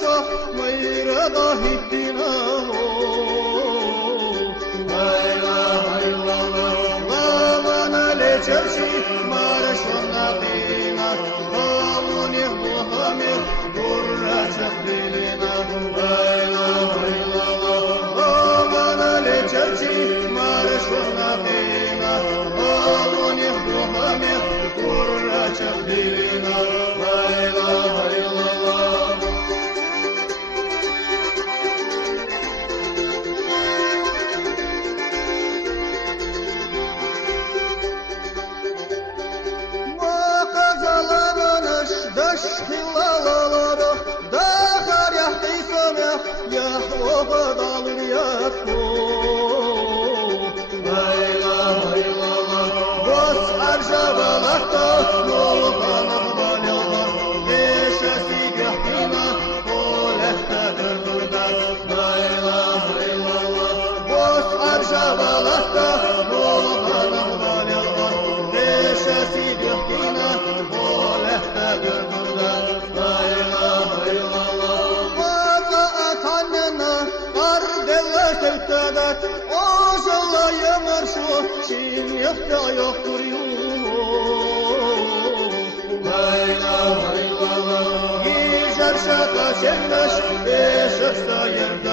Çok mıyra da hiddina la ilahe illallah la bana leçerşi maraş vannaqina la munih muhammed burra çakbilina la ilahe illallah la bana leçerşi maraş vannaqina la munih muhammed burra çakbilina la ilahe illallah. Hilalalara dağar yahtysana yahva dalır yakto la ilahe illallah bas arjabalakta nolqanaq balyalar eşasi gahtina olehta durdar la ilahe illallah bas arjabalakta nolqanaq balyalar eşasi gahtina olehta durdar Yokta yoktur la ilahe illallah Gicer şaka çektaş beşikta yerda